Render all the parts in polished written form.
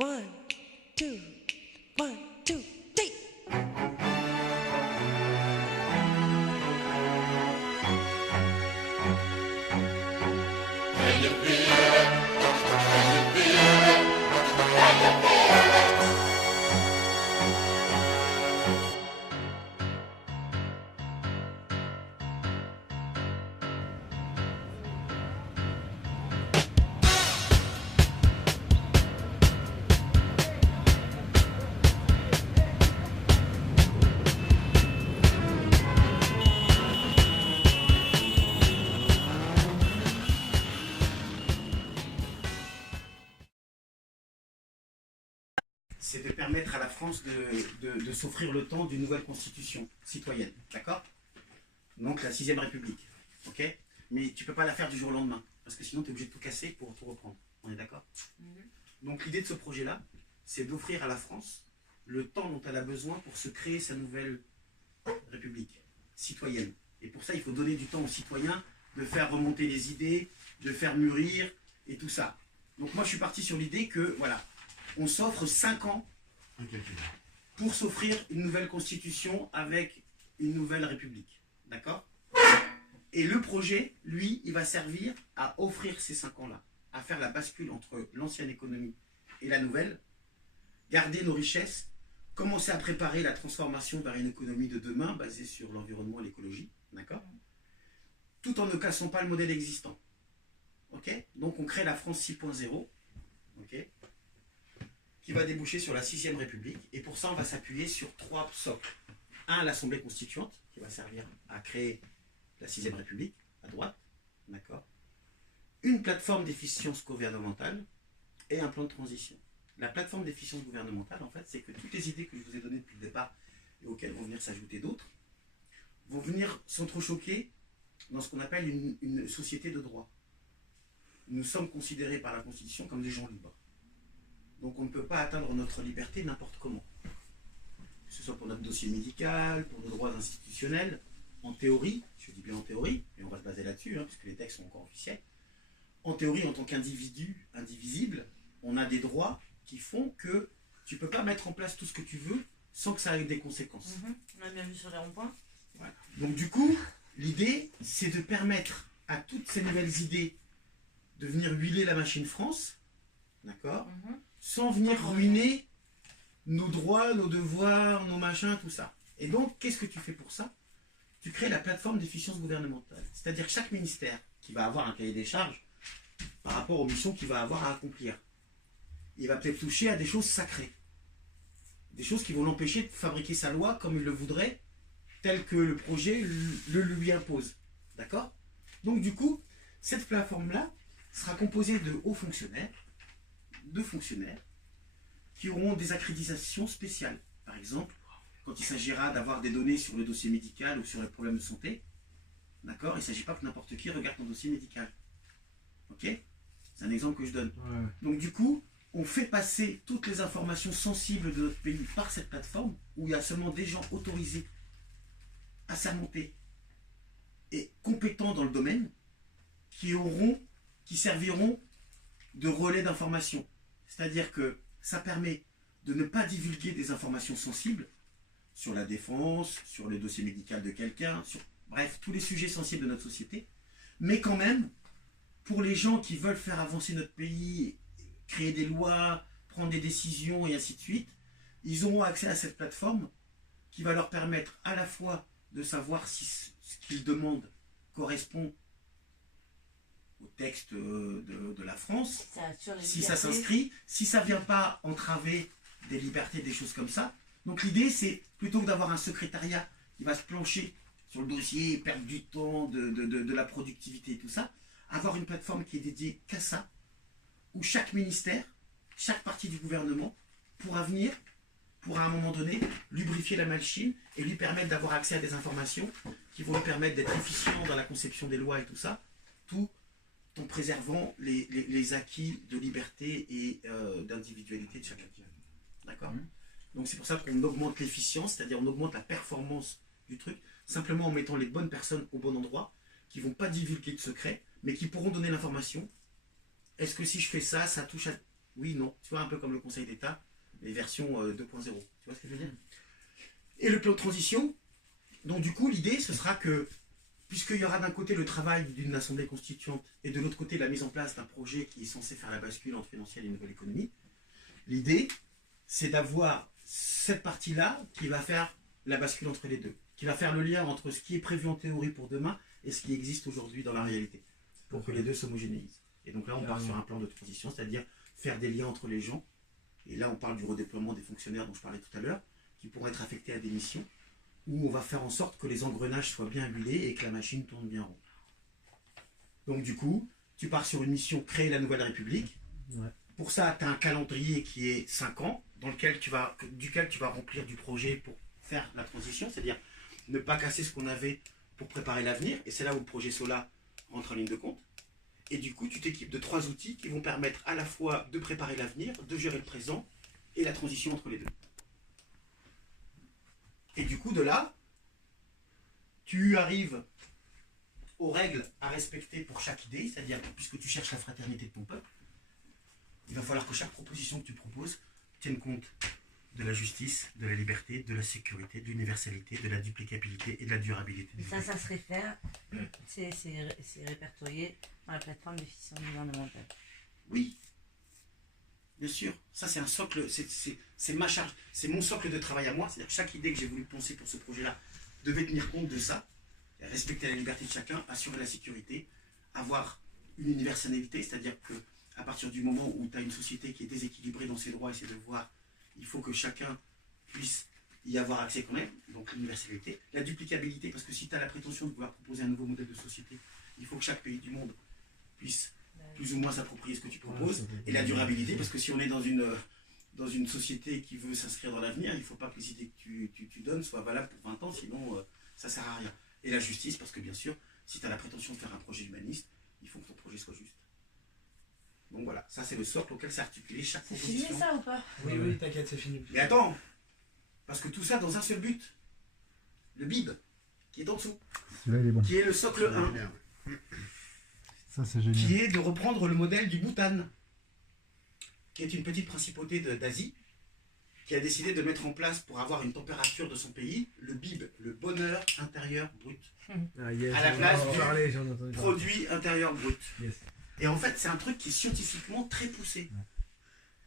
One, two, one, two, three. C'est de permettre à la France de s'offrir le temps d'une nouvelle constitution citoyenne, d'accord? Donc la 6ème République, ok? Mais tu peux pas la faire du jour au lendemain, parce que sinon tu es obligé de tout casser pour tout reprendre, on est d'accord? Donc l'idée de ce projet-là, c'est d'offrir à la France le temps dont elle a besoin pour se créer sa nouvelle République citoyenne. Et pour ça, il faut donner du temps aux citoyens de faire remonter les idées, de faire mûrir et tout ça. Donc moi, je suis parti sur l'idée que, voilà, on s'offre 5 ans pour s'offrir une nouvelle constitution avec une nouvelle république. D'accord? Et le projet, lui, il va servir à offrir ces 5 ans-là, à faire la bascule entre l'ancienne économie et la nouvelle, garder nos richesses, commencer à préparer la transformation vers une économie de demain basée sur l'environnement et l'écologie. D'accord? Tout en ne cassant pas le modèle existant. Ok? Donc on crée la France 6.0. Ok? Qui va déboucher sur la 6ème République. Et pour ça, on va s'appuyer sur 3 socles. Un, l'Assemblée constituante, qui va servir à créer la 6ème République, à droite. D'accord? Une plateforme d'efficience gouvernementale et un plan de transition. La plateforme d'efficience gouvernementale, en fait, c'est que toutes les idées que je vous ai données depuis le départ et auxquelles vont venir s'ajouter d'autres, vont venir s'entrechoquer dans ce qu'on appelle une société de droit. Nous sommes considérés par la Constitution comme des gens libres. Donc on ne peut pas atteindre notre liberté n'importe comment. Que ce soit pour notre dossier médical, pour nos droits institutionnels, en théorie, je dis bien en théorie, et on va se baser là-dessus, puisque les textes sont encore officiels. En théorie, en tant qu'individu indivisible, on a des droits qui font que tu ne peux pas mettre en place tout ce que tu veux sans que ça ait des conséquences. On a bien vu sur les ronds-points. Voilà. Donc du coup, l'idée, c'est de permettre à toutes ces nouvelles idées de venir huiler la machine France, d'accord, sans venir ruiner nos droits, nos devoirs, nos machins, tout ça. Et donc, qu'est-ce que tu fais pour ça? Tu crées la plateforme d'efficience gouvernementale. C'est-à-dire que chaque ministère qui va avoir un cahier des charges par rapport aux missions qu'il va avoir à accomplir, il va peut-être toucher à des choses sacrées. Des choses qui vont l'empêcher de fabriquer sa loi comme il le voudrait, tel que le projet le lui impose. D'accord? Donc du coup, cette plateforme-là sera composée de hauts fonctionnaires, de fonctionnaires, qui auront des accréditations spéciales. Par exemple, quand il s'agira d'avoir des données sur le dossier médical ou sur les problèmes de santé, d'accord, il ne s'agit pas que n'importe qui regarde ton dossier médical. Ok? C'est un exemple que je donne. Ouais. Donc du coup, on fait passer toutes les informations sensibles de notre pays par cette plateforme où il y a seulement des gens autorisés, assermentés et compétents dans le domaine qui serviront de relais d'information. C'est-à-dire que ça permet de ne pas divulguer des informations sensibles sur la défense, sur le dossier médical de quelqu'un, sur bref, tous les sujets sensibles de notre société, mais quand même, pour les gens qui veulent faire avancer notre pays, créer des lois, prendre des décisions et ainsi de suite, ils auront accès à cette plateforme qui va leur permettre à la fois de savoir si ce qu'ils demandent correspond au texte de la France, si ça s'inscrit, si ça ne vient pas entraver des libertés, des choses comme ça. Donc l'idée, c'est plutôt que d'avoir un secrétariat qui va se plancher sur le dossier, perdre du temps, de la productivité et tout ça, avoir une plateforme qui est dédiée qu'à ça, où chaque ministère, chaque partie du gouvernement pourra venir, pourra à un moment donné lubrifier la machine et lui permettre d'avoir accès à des informations qui vont lui permettre d'être efficient dans la conception des lois et tout ça, tout en préservant les acquis de liberté et d'individualité de chacun. D'accord? Donc c'est pour ça qu'on augmente l'efficience, c'est-à-dire on augmente la performance du truc, simplement en mettant les bonnes personnes au bon endroit, qui ne vont pas divulguer de secrets, mais qui pourront donner l'information. Est-ce que si je fais ça, ça touche à oui, non. Tu vois, un peu comme le Conseil d'État, les versions 2.0. Tu vois ce que je veux dire? Et le plan de transition, donc du coup, l'idée, ce sera que, puisqu'il y aura d'un côté le travail d'une assemblée constituante et de l'autre côté la mise en place d'un projet qui est censé faire la bascule entre financière et une nouvelle économie, l'idée, c'est d'avoir cette partie-là qui va faire la bascule entre les deux, qui va faire le lien entre ce qui est prévu en théorie pour demain et ce qui existe aujourd'hui dans la réalité, pour que les deux s'homogénéisent. Et donc là, on part sur un plan de transition, c'est-à-dire faire des liens entre les gens. Et là, on parle du redéploiement des fonctionnaires dont je parlais tout à l'heure, qui pourront être affectés à des missions, où on va faire en sorte que les engrenages soient bien huilés et que la machine tourne bien rond. Donc du coup, tu pars sur une mission créer la nouvelle République. Ouais. Pour ça, tu as un calendrier qui est 5 ans, duquel tu vas remplir du projet pour faire la transition, c'est-à-dire ne pas casser ce qu'on avait pour préparer l'avenir. Et c'est là où le projet Sola rentre en ligne de compte. Et du coup, tu t'équipes de 3 outils qui vont permettre à la fois de préparer l'avenir, de gérer le présent et la transition entre les deux. Et du coup, de là, tu arrives aux règles à respecter pour chaque idée, c'est-à-dire puisque tu cherches la fraternité de ton peuple, il va falloir que chaque proposition que tu proposes tienne compte de la justice, de la liberté, de la sécurité, de l'universalité, de la duplicabilité et de la durabilité. Ça se réfère, c'est répertorié dans la plateforme d'efficience gouvernementale. Oui, bien sûr. Ça, c'est un socle, c'est ma charge, c'est mon socle de travail à moi. C'est-à-dire que chaque idée que j'ai voulu penser pour ce projet-là devait tenir compte de ça, respecter la liberté de chacun, assurer la sécurité, avoir une universalité, c'est-à-dire que à partir du moment où tu as une société qui est déséquilibrée dans ses droits et ses devoirs, il faut que chacun puisse y avoir accès quand même, donc l'universalité. La duplicabilité, parce que si tu as la prétention de pouvoir proposer un nouveau modèle de société, il faut que chaque pays du monde puisse plus ou moins s'approprier ce que tu proposes. Et la durabilité, parce que si on est dans une société qui veut s'inscrire dans l'avenir, il ne faut pas que les idées que tu donnes soient valables pour 20 ans, sinon ça ne sert à rien. Et la justice, parce que bien sûr, si tu as la prétention de faire un projet humaniste, il faut que ton projet soit juste. Donc voilà, ça c'est le socle auquel s'est articulé chaque C'est proposition. fini ça ou pas? Oui, oui, t'inquiète, c'est fini. Mais attends, parce que tout ça dans un seul but, le BIB, qui est en dessous, Celui-là, il est bon. qui est le socle 1, Ça, c'est génial. qui est de reprendre le modèle du Bhoutan, qui est une petite principauté d'Asie, qui a décidé de mettre en place pour avoir une température de son pays, le BIB, le bonheur intérieur brut. Ah, yes, À la place j'en ai du parlé, j'en ai entendu parler. Produit intérieur brut. Yes. Et en fait, c'est un truc qui est scientifiquement très poussé.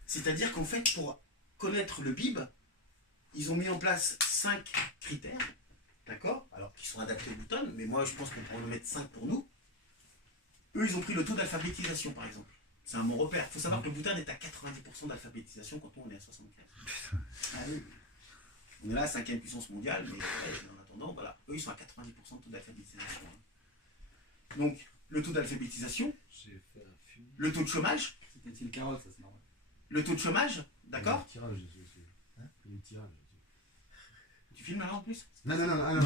C'est-à-dire qu'en fait, pour connaître le BIB, ils ont mis en place 5 critères, d'accord? Alors, qui sont adaptés au Bhoutan, mais moi, je pense qu'on pourrait en mettre 5 pour nous. Eux, ils ont pris le taux d'alphabétisation, par exemple. C'est un bon repère. Il faut savoir que le Bhoutan est à 90% d'alphabétisation quand on est à 75%. Ah oui. On est là, 5e puissance mondiale, mais en attendant, voilà. Eux, ils sont à 90% de taux d'alphabétisation. Donc, le taux d'alphabétisation, J'ai fait un film. le taux de chômage, C'était une carotte, ça c'est normal. le taux de chômage, d'accord? Il y a eu le tirage dessus aussi. Hein Il y a eu le tirage dessus. Tu filmes là en plus? Non, non, non, non, non.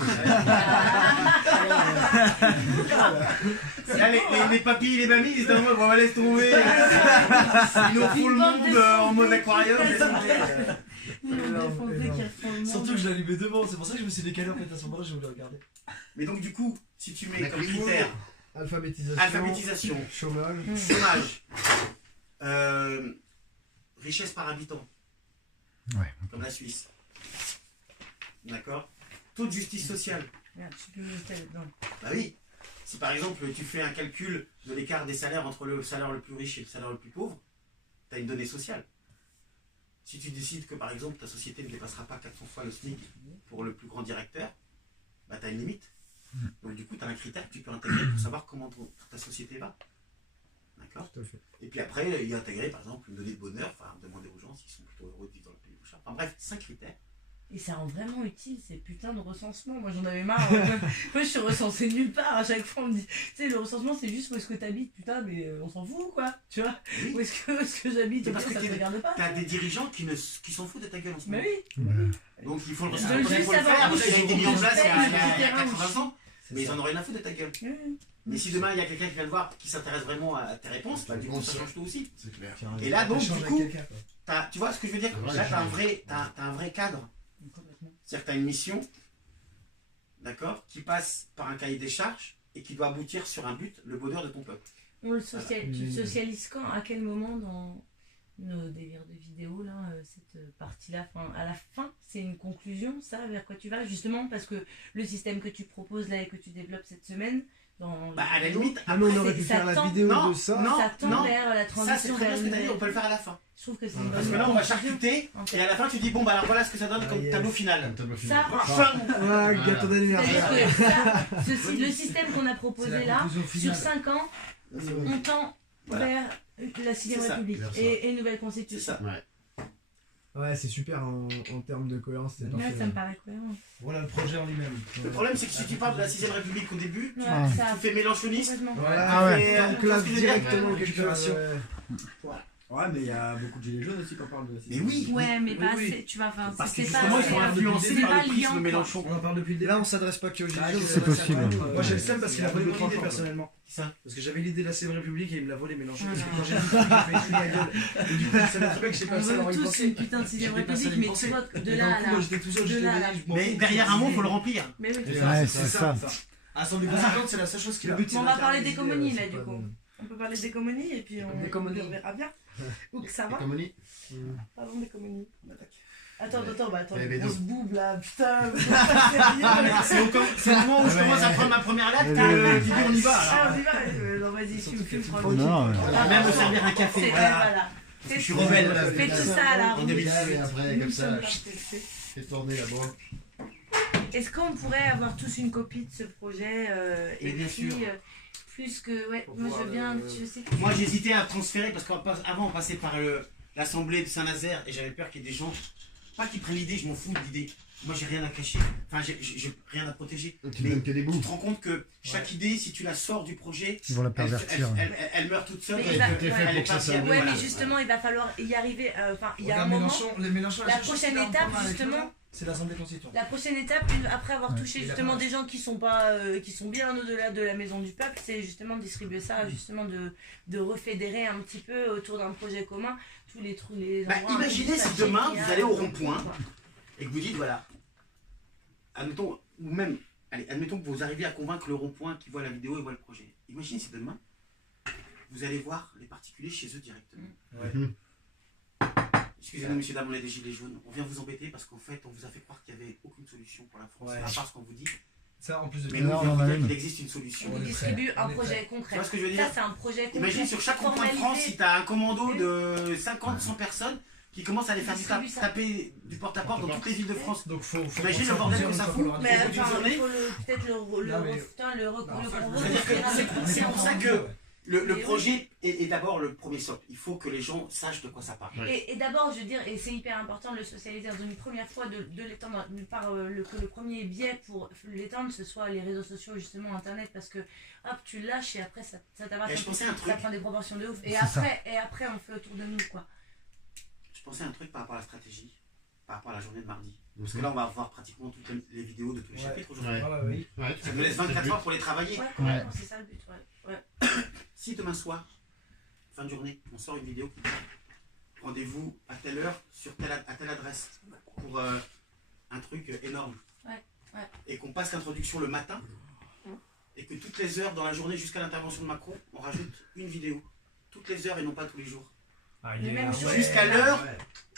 Là, les papis et les mamies, ils se disent, on va laisser tomber. Ils nous font le monde en mode aquarium. laisse tomber. Surtout que je l'allumais devant, c'est pour ça que je me suis décalé en fait à ce moment-là, j'ai voulu regarder. Mais donc, du coup, si tu mets La comme grille. critère Alphabétisation. alphabétisation, Chômage. chômage, richesse par habitant, Ouais. comme la Suisse, d'accord? Taux de justice sociale. Merde, je sais plus où j'étais là-dedans. Bah oui, si par exemple tu fais un calcul de l'écart des salaires entre le salaire le plus riche et le salaire le plus pauvre, tu as une donnée sociale. Si tu décides que par exemple ta société ne dépassera pas 400 fois le SMIC pour le plus grand directeur, bah tu as une limite. Donc du coup, tu as un critère que tu peux intégrer pour savoir comment ta société va. D'accord? Tout à fait. Et puis après, il y a intégré par exemple une donnée de bonheur, enfin demander aux gens s'ils sont plutôt heureux de vivre dans le pays prochain. Enfin bref, 5 critères. Et ça rend vraiment utile ces putains de recensements. Moi j'en avais marre. Moi je suis recensée nulle part. À chaque fois on me dit, tu sais, le recensement c'est juste où est-ce que t'habites. Putain, mais on s'en fout quoi. Tu vois? Oui. Où est-ce que j'habite? C'est Ok, parce que ça te regarde pas. tu as des dirigeants qui s'en foutent de ta gueule en ce moment. Mais oui. Donc il faut le Je veux il faut juste le savoir faire. où Ça a été je mis en place il y a terrain. 80 ans, C'est mais ils ça. en ont rien à foutre de ta gueule. Oui. Mais si demain il y a quelqu'un qui vient te voir qui s'intéresse vraiment à tes réponses, bah, du coup ça change tout aussi. C'est clair. Et là, donc, T'échanges du avec coup, quelqu'un, quoi. Tu vois ce que je veux dire? Ouais, Là, t'as un vrai cadre. Complètement. C'est-à-dire que tu as une mission, d'accord, qui passe par un cahier des charges et qui doit aboutir sur un but, le bonheur de ton peuple. Tu le socialises quand? À quel moment nos délires de vidéo, là, cette partie-là. Enfin, à la fin, c'est une conclusion, ça, vers quoi tu vas, justement, parce que le système que tu proposes là et que tu développes cette semaine, dans Bah, à la vidéo, limite, Ah, mais on après, aurait pu ça faire la tend- vidéo Non, de ça. non. ça tend vers la ça c'est transition très bien vers ce que tu as dit, une- on peut le faire à la fin. Je trouve que c'est Ouais. une Parce bonne que là, on va conclusion. charcuter, En et fait. à la fin, tu dis, bon, bah alors voilà ce que ça donne comme yes. tableau final. Ça, Fin. Ouais, gâteau d'anniversaire. c'est-à-dire que ça, le système qu'on a C'est la proposé là, conclusion sur finale. 5 ans, on tend Voilà. vers la 6ème C'est ça, République vers ça. et une nouvelle C'est constitution. ça. Ouais, c'est super en termes de cohérence. C'est Ouais, parfait. ça me paraît cohérent. Voilà le projet en lui-même. Le problème, c'est que si tu parles de la 6ème République au début, Ouais, Ah. ça tu fais mélanchoniste. complètement. Voilà. Ah ouais, Et, on tu vois classe ce que je veux dire directement Ouais, quelque chose. récupération. Ouais, mais il y a beaucoup de gilets jaunes aussi quand on parle de la Mais oui. Ouais, mais Oui, pas oui. assez, tu vois, enfin, Parce que c'est pas justement, ils assez, sont influencés c'est par pas le prisme liant, quoi. Mélenchon. On en parle depuis le début. Là, on s'adresse pas que aux gilets Ah, jaunes. je- c'est c'est possible. Moi j'ai le seum parce qu'il a Il y a volé des mon bonnes idée idées. personnellement. Ça. Parce que j'avais l'idée de la 6ème République et il me l'a volé Mélenchon. Parce que Ah. quand j'ai vu le truc, j'ai fait ma gueule. Et du coup, ça m'a fait que j'ai On pas ça à veut y tous penser. une putain de 6ème J'avais pas ça à République, y mais penser. tu vois, que de Et là d'un à coup, là. moi j'étais tout seul, de j'étais là à mêlé, là. je m'en Mais fous. derrière un mot, faut le remplir. Mais oui, Et Ouais, c'est ça. Assemblée constituante, c'est la seule chose qui a. on va parler des d'économie idées, là c'est du pas coup. de- On peut parler d'économie et puis on D'économie. on verra bien où que ça va. Économie. Parlons d'économie. Attends, attends, Eh, mais grosse donc. boob là, putain. C'est au moment où je commence à prendre ma première latte que tu dis on y va. Ah, alors. on y va. Non, vas-y, fume, Non, franchement. Ah, même me servir un café. C'est Voilà. voilà. Je suis rebelle. Fais tout ça à la En roue. 2018, et après, Nous comme ça, sommes pas chut, pressés. fais tourner là-bas. Est-ce qu'on pourrait avoir tous une copie de ce projet Mais et bien puis sûr. plus que ouais, Pour moi je pouvoir veux bien, le- je sais que Moi, j'hésitais à transférer parce qu'avant, on passait par l'assemblée de Saint-Nazaire et j'avais peur qu'il y ait des gens, pas qui prennent l'idée, je m'en fous de l'idée. Moi, j'ai rien à cacher. Enfin, j'ai rien à protéger. Tu Mais donnes que des tu bouts. te rends compte que chaque idée, si tu la sors du projet, Ils vont la elle, pervertir. elle meurt toute seule. Mais Elle il va- est ouais. elle est pour que ça pas soit viable, ouais, voilà. mais justement, il va falloir y arriver. Enfin, il y a un Regarde moment. Mélenchon, La prochaine étape, justement, c'est l'Assemblée constituante. la prochaine étape, après avoir Ouais. touché Il a justement pas- des gens qui sont pas, qui sont bien au-delà de la maison du peuple, c'est justement de distribuer ça, justement de refédérer un petit peu autour d'un projet commun tous les trous, les Bah, endroits un peu imaginez si dispatchés demain, qu'il y a vous allez au dans le rond-point. quoi. Et que vous dites, voilà, admettons, ou même, allez, admettons que vous arrivez à convaincre le rond-point qui voit la vidéo et voit le projet. Imaginez si demain, vous allez voir les particuliers chez eux directement. Ouais. Excusez-nous, messieurs, dames, on est des gilets jaunes. On vient vous embêter parce qu'en fait, on vous a fait croire qu'il n'y avait aucune solution pour la France. Ouais. À part ce qu'on vous dit. Ça en plus de Mais Non, nous, on on en va a vous dire une. qu'il existe une solution. On On est distribue prêt, un on est projet Tu concret. vois ce que je veux Ça, dire? c'est un projet concret. Imagine sur chaque rond-point de France, formalisé. si tu as un commando de 50, 100 personnes qui commencent à les faire Distribue ça. taper du porte-à-porte dans toutes les villes de France. Donc faut Imagine le bordel que ça fout. Mais Au bout d'une enfin, journée. il faut peut-être Non, mais- C'est-à-dire que c'est pour ça que le Mais oui. projet est d'abord le premier socle. Il faut que les gens sachent de quoi ça parle. Et d'abord, je veux dire, et c'est hyper important de le socialiser dans une première fois, de l'étendre par que le premier biais pour l'étendre, ce soit les réseaux sociaux, justement Internet, parce que hop, tu lâches et après ça t'appartient. Et je pensais à un truc. Ça prend des proportions de ouf. Et C'est après, on fait autour de nous, quoi. Je pensais à un truc par rapport à la stratégie, par rapport à la journée de mardi. Parce que là, on va voir pratiquement toutes les vidéos de tous les Ouais. chapitres aujourd'hui. Ouais. Voilà, oui. Ouais, Ça nous laisse 24 heures pour les travailler. Ouais, complètement, c'est ça le but, ouais. Si demain soir, fin de journée, on sort une vidéo qui dit rendez-vous à telle heure à telle adresse pour un truc énorme. Ouais. Et qu'on passe l'introduction le matin et que toutes les heures dans la journée jusqu'à l'intervention de Macron, on rajoute une vidéo. Toutes les heures et non pas tous les jours. Le même jour. Jusqu'à l'heure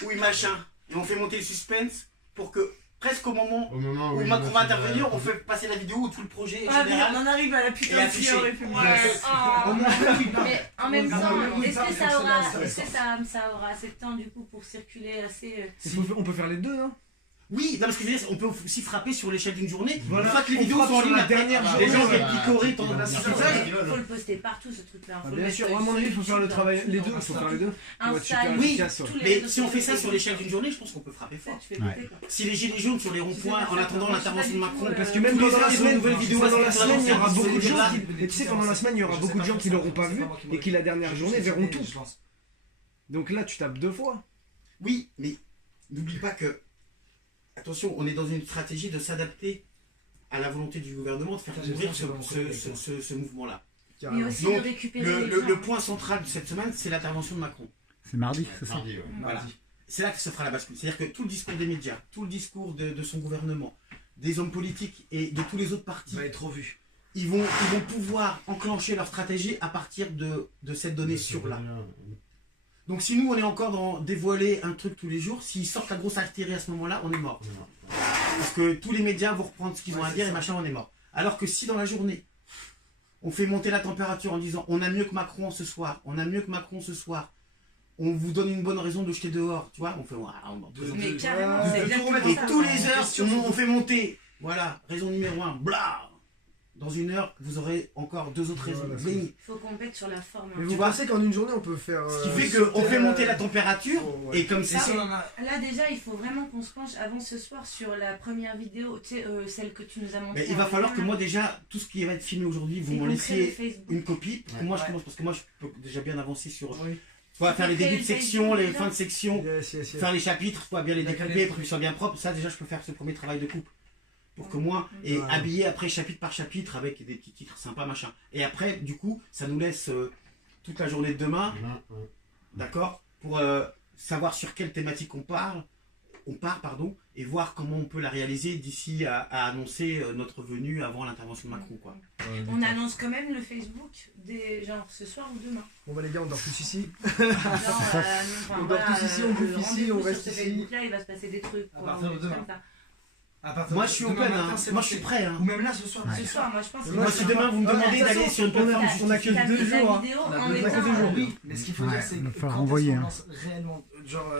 où il machin. Et on fait monter le suspense pour que presque au moment Au moment où il Macron va lance, intervenir, on fait passer la vidéo où tout le projet est Ah, mais général. on en arrive à la Et putain de affiché. tuerie publique. Ouais. Oh. Mais en même Non, temps, mais est-ce que ça, ça aura, ça, est-ce que ça aura assez de temps du coup pour circuler assez On peut faire les deux, non? Oui, non, parce que je veux dire, on peut aussi frapper sur l'échelle d'une journée. Voilà. Une fois que les On vidéos frappe sont en sur ligne, la après, dernière les gens journée. viennent picorer ton Voilà, sur c'est ton ça. visage. faut le poster partout ce truc là. Ah, bien sûr, à mon avis, il faut faire le travail. Les deux, il faut faire les deux. Ça va être super Oui, efficace. Ouais. Mais si on fait ça sur l'échelle d'une journée, je pense qu'on peut frapper fort. Tu fais péter, quoi. Si les gilets jaunes sur les ronds-points, en attendant l'intervention de Macron, Parce que même Tous les pendant la heures, ils ont semaine, une nouvelle vidéo, pendant la parce que semaine, il y aura c'est beaucoup de des gens débats. qui... Et tu sais, pendant la semaine, il y aura beaucoup de gens qui l'auront pas vu et qui la dernière journée verront tout. Donc là, tu tapes deux fois. Oui, mais n'oublie pas que, attention, on est dans une stratégie de s'adapter à la volonté du gouvernement de faire Putain, mourir j'espère que ce mouvement-là. Mais aussi Donc, de récupérer les Le gens. point central de cette semaine, c'est l'intervention de Macron. C'est mardi, c'est ça? Mardi, ouais. Voilà. C'est là que se fera la bascule. C'est-à-dire que tout le discours des médias, tout le discours de son gouvernement, des hommes politiques et de tous les autres partis, Va être trop vu. ils vont pouvoir enclencher leur stratégie à partir de cette donnée sur là. Donc si nous on est encore dans dévoiler un truc tous les jours, s'ils sortent la grosse artillerie à ce moment-là, on est mort. Parce que tous les médias vont reprendre ce qu'ils ont à dire et machin, on est mort. Alors que si dans la journée, on fait monter la température en disant on a mieux que Macron ce soir, on a mieux que Macron ce soir, on vous donne une bonne raison de jeter dehors, tu vois, on fait... Mais carrément, c'est Et exactement ça. tous les heures, on fait monter, voilà, raison numéro 1, bla. Dans une heure, vous aurez encore 2 autres raisons. Voilà, Bing. Faut qu'on pète sur la forme. Mais hein. vous vois, pensez qu'en une journée on peut faire. Ce qui fait qu'on fait monter la température, Oh, ouais. et comme Et ça... si on en a. Là déjà, il faut vraiment qu'on se penche avant ce soir sur la première vidéo, tu sais, celle que tu nous as montrée. Mais il va falloir que moi déjà, tout ce qui va être filmé aujourd'hui, vous m'en laissiez une copie. Pour que moi je commence, parce que moi je peux déjà bien avancer sur... Oui. Voilà, faire les Créer débuts de le section, Facebook, les déjà. fins de section, Yes. faire les chapitres, bien les La découper qualité. pour qu'ils soient bien propres. Ça déjà je peux faire ce premier travail de coupe. Pour que moi, et Ouais. habiller après chapitre par chapitre avec des petits titres sympas, machin. Et après, du coup, ça nous laisse toute la journée de demain, d'accord, pour savoir sur quelle thématique on part, et voir comment on peut la réaliser d'ici à annoncer notre venue avant l'intervention de Macron, quoi. On annonce quand même le Facebook, genre ce soir ou demain. Bon bah les gars, on dort tous ici. On dort tous ici, on bouffe ici, on reste sur ce ici. Facebook-là, il va se passer des trucs. À quoi, partir de des trucs demain. comme ça. À partir Moi de je suis demain open, matin, hein. c'est Moi je suis parti. prêt. Hein. Ou même là ce soir. Ce soir, moi je pense que Moi si demain vous me Ouais, demandez de toute d'aller façon, sur une plateforme, on a que 2 jours. Hein. vidéo On a en besoin étant... que 2 jours, oui. Mais ce qu'il faut Ouais, dire, c'est il va que falloir quand envoyer, on hein. lance réellement, genre.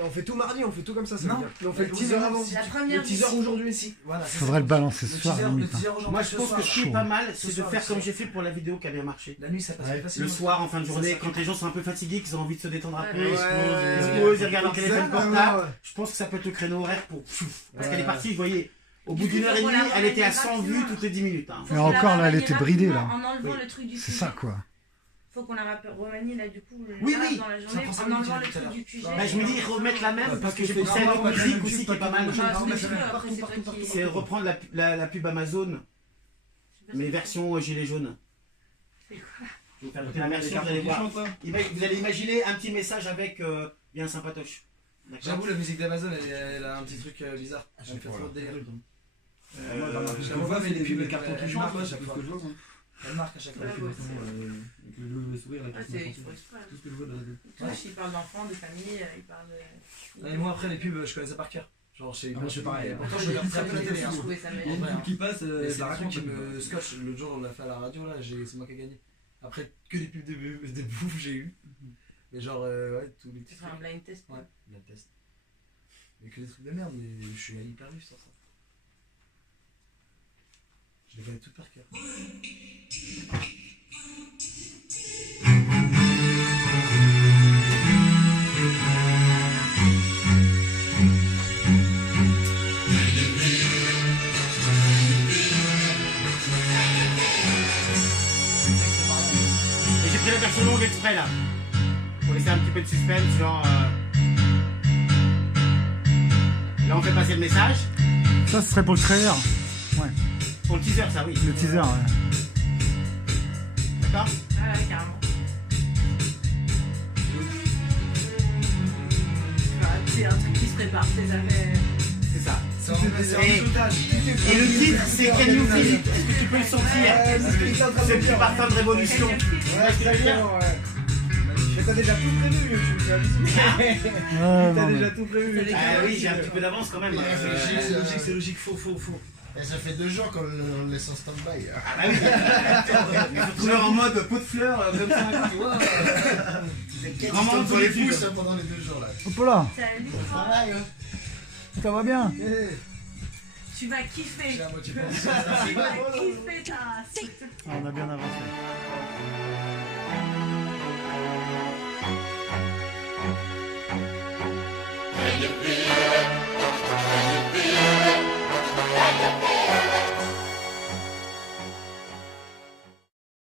On fait tout mardi, on fait tout comme ça. Non. veut dire. Mais on fait le Mais teaser avant. si La tu- première Le teaser aujourd'hui. Si, voilà. c'est Faudrait ça. le balancer ce soir, teaser- limite, le teaser aujourd'hui, Moi je ce pense soir, que ce là. qui est chaud. pas mal, Ce c'est de soir, faire ce comme soir. j'ai fait pour la vidéo qui a bien marché. La nuit, ça passe plus facilement. Le soir, en fin de journée, Ça, quand les gens sont un peu fatigués, qu'ils ont envie de se détendre un peu, Ouais. ils se posent, ils regardent leur téléphone Exactement, portable. ouais. Je pense que ça peut être le créneau horaire pour... Parce Ouais. qu'elle est partie, vous voyez, au Du bout coup, d'une heure et faut demie, qu'on la elle était à remanie 100 vues rapidement. toutes les 10 minutes. Hein. Faut Mais qu'on la encore, là, elle remanie était bridée, là. rapidement En enlevant Oui. le truc du C'est QG. ça, quoi. Faut qu'on la remanie là du coup Oui, là, oui. dans la Ça journée prend cinq en minutes, enlevant j'ai le dit tout à truc du QG. Bah, je me dis remettre la même parce que j'ai pensé à une musique aussi qui est pas mal. Ah, mais tu peux, après, c'est toi qui- C'est reprendre la pub Amazon, mais version gilet jaune. C'est quoi? Je vais vous faire écouter la version, vous allez voir. Vous allez imaginer un petit message avec bien sympatoche. D'accord. J'avoue, la musique d'Amazon, elle a un petit truc bizarre. Elle me fait trop de délire. Je la vois, mais les pubs, les cartons qui elles chantent, marquent à chaque c'est tout fois. ce que je vois. Elle marque à chaque fois. Ouais, ouais. Avec le sourire, là, Ah, qui c'est se il met faut exprès. tout ce que je vois dans la tête. Tous, ils parlent d'enfants, de famille, ils parlent de... Et moi, après, les pubs, je connais ça par cœur. Genre, je sais Ah, moi, c'est pareil. Pourtant, je regarde très peu la télé. hein. Je trouvais ça Il y a une méchant. pub qui passe, Mais c'est la un truc qui raconte. me scotche. L'autre jour, on l'a fait à la radio, là, c'est moi qui ai gagné. Après, que des pubs de bouffe, j'ai eu. Mais genre, ouais, tous les Tu petits feras un trucs. blind test. Ouais, la test. Mais que des trucs de merde, mais je suis hyper vif sur ça. Je les connais toutes par cœur. Et j'ai pris la version longue exprès là, pour laisser un petit peu de suspense, genre... Là on fait passer le message, Ça, ce serait pour le trailer. pour le teaser ça oui. Le teaser, ouais. D'accord. Ah ouais, carrément. Bah, c'est un truc qui se prépare, c'est jamais... C'est ça. C'est un Et- sautage. Et le titre c'est Can You Feel It? Est-ce que tu peux le sentir? C'est le petit parfum de révolution. Tu vois ce que je veux dire? Mais t'as déjà tout prévu, YouTube, c'est hallucinant. Ouais, T'as non, mais- déjà tout prévu. Ah oui, j'ai un petit peu d'avance quand même. C'est logique, faux. Et ça fait 2 jours qu'on le laisse en stand-by. Ah oui. Il faut trouver en mode pot de fleurs comme ça, tu vois. Grand moment sur les pouces hein, pendant les 2 jours là. Hop là, Salut, Pareil, hein. ça va bien. tu vas kiffer. J'ai à moitié pensé. Tu vas kiffer ta race. Ah, on a bien avancé. Can you feel